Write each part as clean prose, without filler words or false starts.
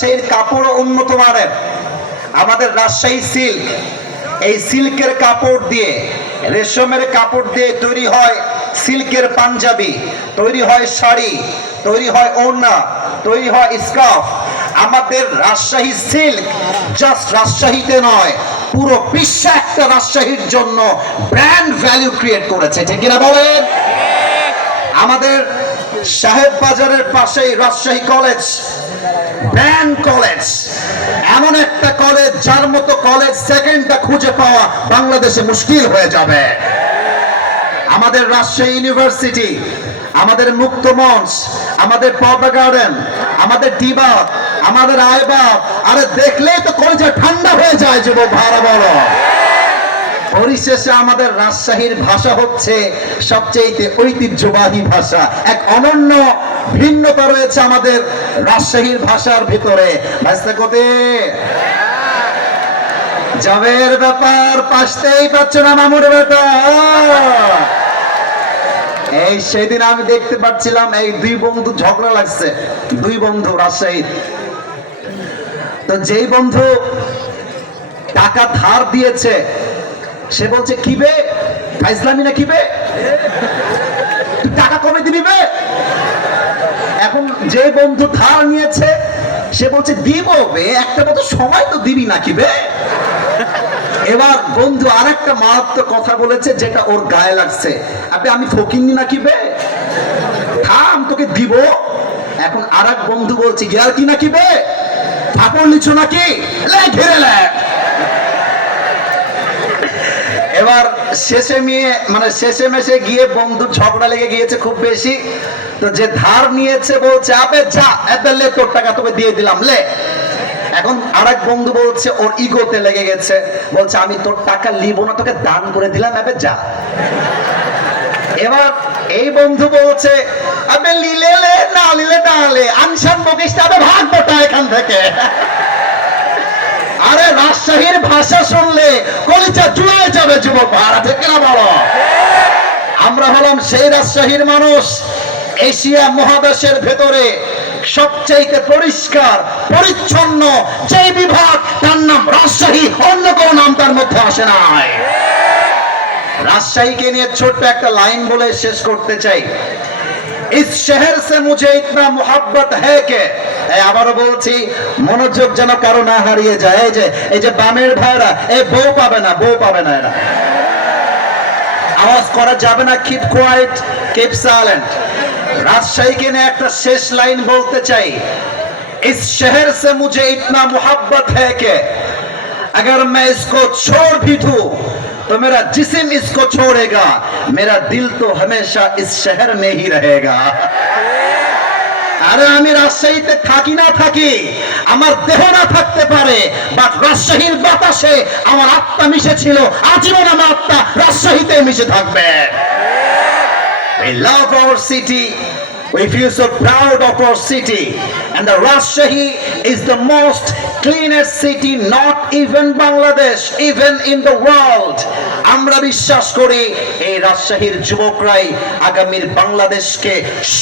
রাজশাহীর কাপড় উন্নত মানের। আমাদের রাজশাহী সিল্ক, এই সিল্কের কাপড় দিয়ে, রেশমের কাপড় দিয়ে তৈরি হয় সিল্কের পাঞ্জাবি, তৈরি হয় শাড়ি, তৈরি হয় ওড়না, তৈরি হয় স্কার্ফ। আমাদের রাজশাহী সিল্ক জাস্ট রাজশাহীতে নয়, পুরো বিশ্বে একটা রাজশাহীর জন্য ব্র্যান্ড ভ্যালু ক্রিয়েট করেছে, ঠিক কিনা বলেন? আমাদের সাহেব বাজারের পাশেই রাজশাহী কলেজ, ব্র্যান্ড কলেজ, এমন একটা কলেজ যার মতো কলেজ সেকেন্ডটা খুঁজে পাওয়া বাংলাদেশে মুশকিল হয়ে যাবে। আমাদের রাজশাহী ইউনিভার্সিটি, আমাদের মুক্ত মঞ্চ, আমাদের পদ্মা গার্ডেন, আমাদের ডিবাব, আমাদের আইবাব, আরে দেখলেই তো কলেজে ঠান্ডা হয়ে যায় যুবক ভাড়া বলো। পরিশেষে আমাদের রাজশাহীর ভাষা হচ্ছে সবচেয়ে ঐতিহ্যবাহী ভাষা। এক অনন্য ভিন্নতা রয়েছে আমাদের রাজশাহীর ভাষার ভিতরে। যাবের ব্যাপার পাশতেই পাচ্ছ না মামুর ব্যাপার। এই সেদিন আমি দেখতে পাচ্ছিলাম এই দুই বন্ধু ঝগড়া লাগছে, দুই বন্ধু রাজশাহী। তো যেই বন্ধু টাকা ধার দিয়েছে সে বলছে কি বে ফাইজলামি না, কি বে তুই টাকা কমে দিবি বে। এখন যে বন্ধু ধার নিয়েছে সে বলছে দিব বে, একটা মতো সময় তো দিবি না কি বে। এবার বন্ধু আরেকটা মারাত্মক কথা বলেছে যেটা ওর গায়ে লাগছে, আপনি আমি ফকিন্নি নাকি বে, থাম তোকে দিব। এখন আরেক বন্ধু বলছে গিয়ার কি নাকি বে, থাপড় নিচ্ছ নাকি, লে ঘিরে লে। এবার শেষে মেশে গিয়ে বন্ধু ঝগড়া লেগে গিয়েছে খুব বেশি। তো যে ধার নিয়েছে বলছে আবে যা এবার লে, তোর টাকা তোকে দিয়ে দিলাম লে। এখন আরেক বন্ধু বলছে ওর ইগোতে লেগে গেছে, বলছে আমি তোর টাকা লিব না, তোকে দান করে দিলাম, এবার যা। এবার এই বন্ধু বলছে আবে লিলে লে, না লিলে না লে, আনসান বকিস না, আবে ভাগ বটা এখান থেকে। আরে রাজশাহীর ভাষা শুনলে কলিজা জুড়ায় যাবে যুবক ভাড়া, ঠিক না বলো? আমরা হলাম সেই রাজশাহীর মানুষ, এশিয়া মহাদেশের ভেতরে সবচেয়ে পরিষ্কার পরিচ্ছন্ন যে বিভাগ তার নাম রাজশাহী, অন্য কোন নাম তার মধ্যে আসে নাই। রাজশাহীকে নিয়ে ছোট্ট একটা লাইন বলে শেষ করতে চাই। इस शहर से मुझे इतना मोहब्बत है के, আবারও বলছি মনোযোগ যেন কারো না হারিয়ে যায়। এই যে বামের ভাইরা, এই বউ পাবে না, বউ পাবে না, এরা আওয়াজ করা যাবে না, কিপ কোয়াইট, কিপ সাইলেন্ট। রাজশাহীকে নিয়ে একটা শেষ লাইন বলতে চাই। इस शहर से मुझे इतना मोहब्बत है कि अगर मैं इसको छोड़ भी दूं तो मेरा जिस्म इसको छोड़ेगा, मेरा दिल तो हमेशा इस शहर में ही रहेगा। আরে আমি রাজশাহীতে থাকি না থাকি, আমার দেহ না থাকতে পারে, বাট রাজশাহীর বাতাসে আমার আত্মা মিশে ছিল, আজীবন আমার আত্মা রাজশাহীতে মিশে থাকবে। We love our city, we feel so proud of our city, and the Rajshahi is the most cleanest city, not even Bangladesh, even in the world. আমরা বিশ্বাস করি এই রাজশাহীর যুবকরাই আগামীর বাংলাদেশকে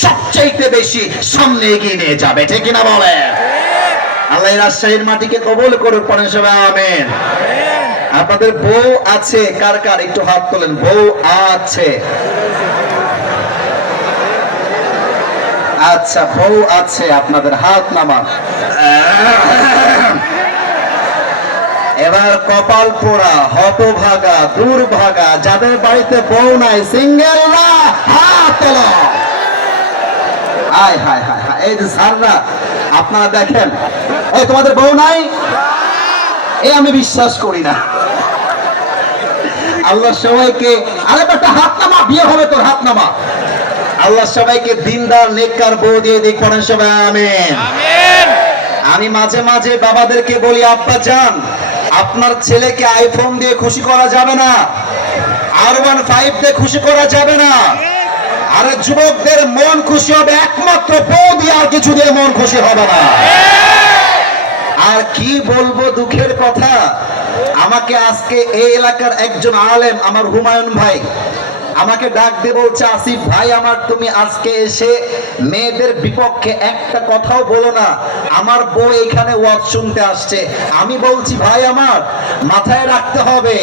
সবচেয়ে বেশি সামনে এগিয়ে নিয়ে যাবে, ঠিক কিনা বলে? আল্লাহ রাজশাহীর মাটিকে কবুল করুক, পড়েন সবাই আমিন। আপনাদের বউ আছে কার কার, একটু হাত তোলেন। বউ আছে? আচ্ছা, বউ আছে আপনাদের, হাত নামান। এবার কপাল পোড়া, হতভাগা, দুর্ভাগা যাদের বাড়িতে বউ নাই, সিঙ্গেলরা হাত তোলো। হায় হায় হায় হায়, এই যে স্যাররা আপনারা দেখেন, এই তোমাদের বউ নাই, এই আমি বিশ্বাস করি না। আল্লাহ সবাইকে, আরে বেটা হাত নামা, বিয়ে হবে তোর, হাত নামা। আল্লাহ সবাইকে দিনদার নেককার বউ দিয়ে দিক, পড়েন সবাই আমিন। আমি মাঝে মাঝে বাবাদেরকে বলি, আব্বা জান আপনার ছেলেকে আইফোন দিয়ে খুশি করা যাবে না, R15 দিয়ে খুশি করা যাবে না। আরে যুবকদের মন খুশি হবে একমাত্র বউ দিয়ে, আর কিছু দিয়ে মন খুশি হবে না। আর কি বলবো দুঃখের কথা, আমাকে আজকে এই এলাকার একজন আলেম, আমার হুমায়ুন ভাই, আমাকে ডাক দিয়ে বলছে, আসিফ ভাই আমার, তুমি আজকে এসে মেয়েদের বিপক্ষে একটা কথাও বলো না, আমার বউ এখানে ওয়াজ শুনতে আসছে। আমি বলছি, ভাই আমার, মাথায় রাখতে হবে,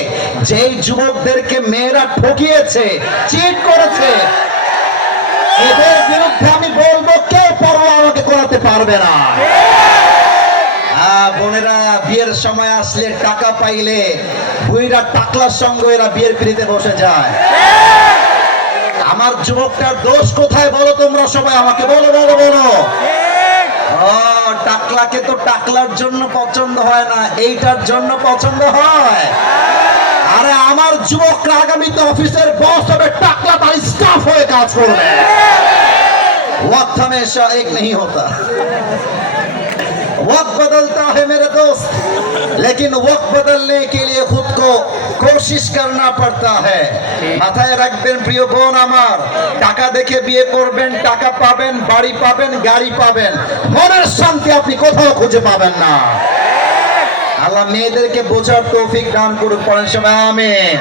যেই যুবকদেরকে মেয়েরা ঠকিয়েছে, চিট করেছে, এদের বিরুদ্ধে আমি বলবো, কেউ পরোয়া আমাকে করাতে পারবে না। বোনেরা, বিয়ের সময় আসলে, টাকা পাইলে বুইরা টাকলার সঙ্গে এরা বিয়ের পিড়িতে বসে যায়। আমার যুবকটার দোষ কোথায় বলো তোমরা সবাই আমাকে, বলো বলো বলো। টাকলাকে তো টাকলার জন্য পছন্দ হয় না, এইটার জন্য পছন্দ হয়। আরে আমার যুবকরা আগামীতে অফিসের বস হবে, টাকলা তার স্টাফ হয়ে কাজ করবে। वक्त हमेशा एक नहीं होता, वक्त बदलता है मेरे दोस्त, लेकिन वक्त बदलने के लिए खुद को कोशिश करना पड़ता है। মাথায় রাখবেন প্রিয় বোন আমার, টাকা দেখে বিয়ে করবেন, টাকা পাবেন, বাড়ি পাবেন, গাড়ি পাবেন, মনের শান্তি আপনি কোথাও খুঁজে পাবেন না। আল্লাহ মেয়েদেরকে বোঝার তৌফিক দান করুক, পড়েন সবাই আমিন।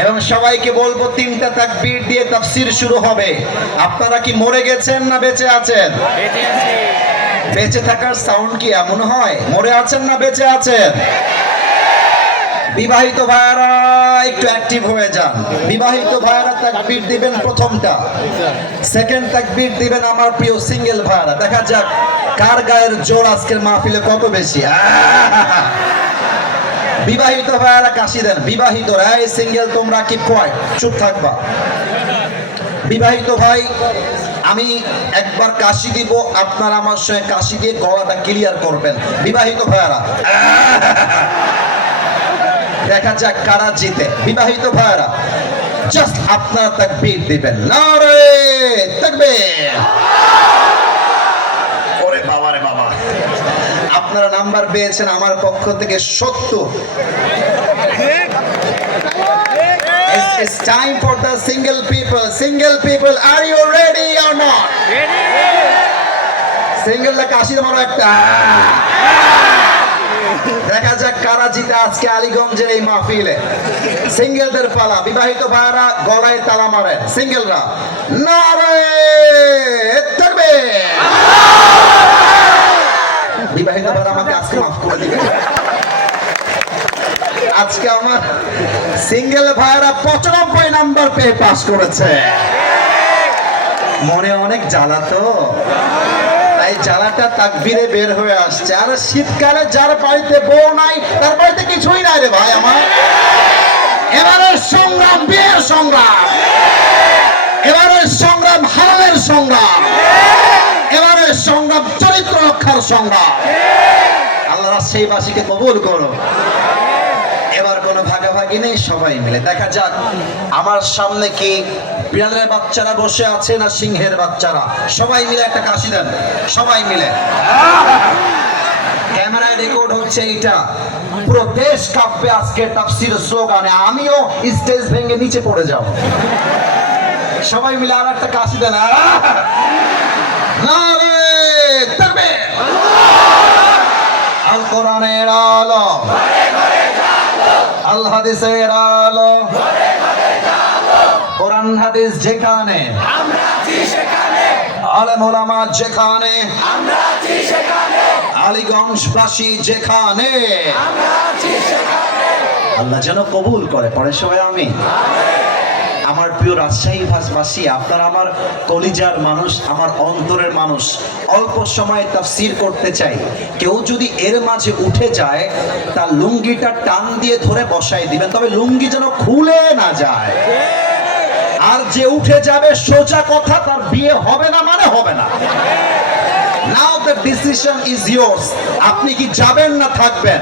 এবং সবাইকে বলবো, 3টা তাকবীর দিয়ে তাফসীর শুরু হবে। আপনারা কি মরে গেছেন না বেঁচে আছেন? বেঁচে থাকার সাউন্ড কি এমন হয়? মরে আছেন না বেঁচে আছেন? বিবাহিত ভাইয়ারা একটু অ্যাক্টিভ হয়ে যান। বিবাহিত ভাইয়ারা তাকবীর দিবেন প্রথমটা, সেকেন্ড তাকবীর দিবেন আমার প্রিয় সিঙ্গেল ভাইয়ারা। দেখা যাক কার গায়ের জোর আজকের মাহফিলে কত বেশি। বিবাহিত ভাইয়ারা কাশি দেন। বিবাহিতরা, এই সিঙ্গেল তোমরা কি কয় চুপ থাকবা। বিবাহিত ভাই, আমি একবার কাশি দিব, আপনারা আমার সঙ্গে কাশি দিয়ে গলাটা ক্লিয়ার করবেন। বিবাহিত ভাইয়ারা, দেখা যাক কারা জিতে। বিবাহিত ভাইয়ারা জাস্ট আপনারা তাকবীর দিবেন, নারে তাকবীর। ওরে বাবা রে বাবা, আপনারা নাম্বার পেয়েছেন আমার পক্ষ থেকে 70। It's time for the single people. Single people, are you ready or not? Ready. Single la kashi maro ekta. দেখা যাক কারা জিতে আজকে আলীগঞ্জের এই মাহফিলে। সিঙ্গেলদের পালা। বিবাহিত ভাইরা গলায় তালা মারেন। সিঙ্গেলরা নারে তাকবীর। বিবাহিত ভাইরা আমাকে আজকে মাফ করে দিবেন। আজকে আমার সিঙ্গেল ভাইরা 95 নাম্বার পেয়ে পাস করেছে। মনে অনেক জ্বালা তো, তাই জ্বালাটা তাকবীরে বের হয়ে আসছে। আর শীতকালে যার বাড়িতে বউ নাই, তার বাড়িতে কিছুই নাই রে ভাই আমার। এবারের সংগ্রাম বিয়ের সংগ্রাম, এবারের সংগ্রাম হালালের সংগ্রাম, এবারের সংগ্রাম চরিত্র রক্ষার সংগ্রাম। আল্লাহ রাজশাহীবাসীকে কবুল করো। এবার কোনো ভাগাভাগি নেই, সবাই মিলে। দেখা যাক আমার সামনে কি বিড়ালের বাচ্চারা বসে আছে না সিংহের বাচ্চারা। সবাই মিলে একটা কাশি দেন, সবাই মিলে। ক্যামেরায় রেকর্ড হচ্ছে এইটা, পুরো দেশ কাঁপবে আজকে তাফসীর স্লোগানে। আমিও স্টেজ ভেঙে নিচে পড়ে যাব। সবাই মিলে আর একটা কাশি দেন। নারে তাকবীর। আল কোরআনের আলো, আল হাদিসের আলো, কোরআন হাদিস যেখানে, আলেম ওলামা যেখানে, আলীগঞ্জবাসী যেখানে, আল্লাহ যেন কবুল করে। পরে সবাই আমি। আমার প্রিয় রাজশাহীবাসী, আপনারা আমার কলিজার মানুষ, আমার অন্তরের মানুষ। অল্প সময় তাফসীর করতে চাই। কেউ যদি এর মাঝে উঠে যায়, তার লুঙ্গিটা টান দিয়ে ধরে বসাই দিবেন, তবে লুঙ্গি যেন খুলে না যায়। আর যে উঠে যাবে, সোজা কথা, তার বিয়ে হবে না মানে হবে না। Now the decision is yours. আপনি কি যাবেন না থাকবেন?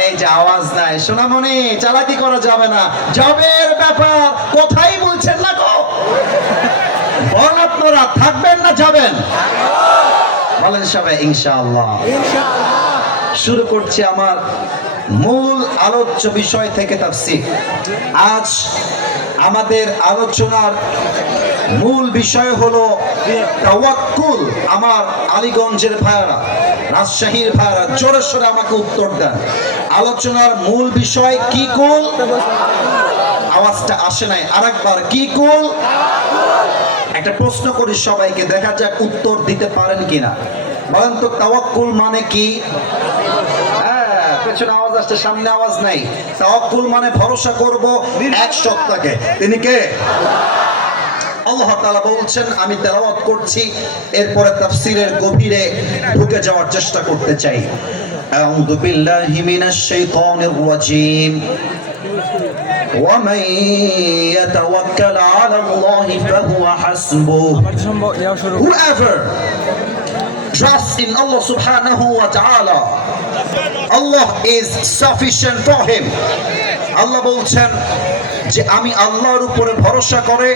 এই যে আওয়াজ নাই, সোনামণি, চালাকি করা যাবে না। জবের ব্যাপার কোথায় বলছেন না গো? বল আপনারা থাকবেন না যাবেন? বলেন সবাই ইনশাআল্লাহ। শুরু করছি আমার মূল আলোচ্য বিষয় থেকে তাফসীর। আজ আমাদের আলোচনার মূল বিষয় হলো তাওয়াক্কুল। আমার আলীগঞ্জের ভাইরা, রাজশাহীর ভাইরা, জোরে সোরে আমাকে উত্তর দেন। আলোচনার মূল বিষয় কি কুল? আওয়াজটা আসে নাই, আরেকবার কি কুল? একটা প্রশ্ন করি সবাইকে, দেখা যাক উত্তর দিতে পারেন কিনা। বলেন তো তাওয়াক্কুল মানে কি? হ্যাঁ, পেছনে আওয়াজ আসছে, সামনে আওয়াজ নাই। তাওয়াক্কুল মানে ভরসা করব এক সত্তাকে। তিনি কে? আল্লাহ তাআলা বলছেন, আমি তেলাওয়াত করছি, এরপরে তাফসীরের গভীরে ঢুকে যাওয়ার চেষ্টা করতে চাই। আউযু বিল্লাহি মিনাশ শাইতানির রাজীম। ومن يتوكل على الله فهو حسبه. Whoever trusts in Allah subhanahu wa ta'ala, Allah is sufficient for him. আল্লাহ বলছেন যে আমি আল্লাহর উপরে ভরসা করে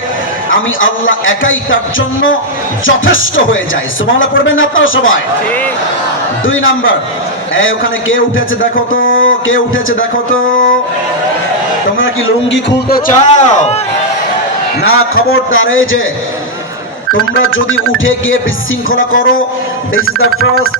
আমি আল্লাহ একাই তার জন্য যথেষ্ট হয়ে যাই। সুবহানাল্লাহ পড়বেন না আপনারা সবাই? 2 নাম্বার, ওখানে কে উঠেছে দেখো তো, কে উঠেছে দেখো তো। তোমরা কি লুঙ্গি খুলতে চাও না? খবরদার, এই যে তোমরা যদি উঠে গিয়ে বিশৃঙ্খলা করো, this is the first